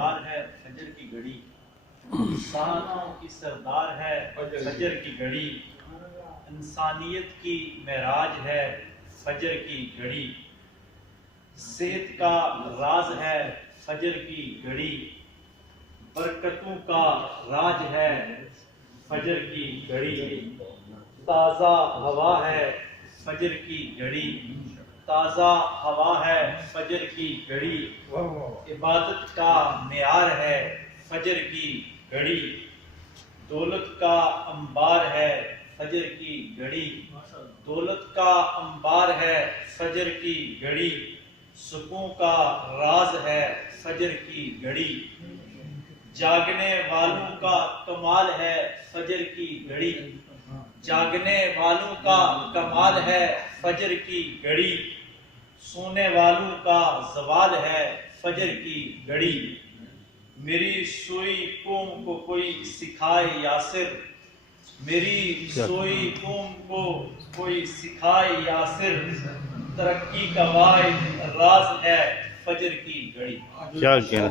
سردار ہے فجر کی گھڑی، سانوں کی سردار ہے فجر کی گھڑی، انسانیت کی معراج ہے فجر کی گھڑی، صحت کا راز ہے فجر کی گھڑی، برکتوں کا راج ہے فجر کی گھڑی، تازہ ہوا ہے فجر کی گھڑی، تازہ ہوا ہے فجر کی گھڑی، عبادت کا معیار ہے فجر کی گھڑی، دولت کا انبار ہے فجر کی گھڑی، دولت کا انبار ہے فجر کی گھڑی، سکون کا راز ہے فجر کی گھڑی، جاگنے والوں کا کمال ہے فجر کی گھڑی، جاگنے والوں کا کمال ہے فجر کی گھڑی، سونے والوں کا زوال ہے فجر کی گھڑی، میری سوئی قوم کو کوئی سکھائے یاسر، میری سوئی قوم کو کوئی سکھائے یاسر، ترقی کا واحد راز ہے فجر کی گھڑی۔ کیا کہنا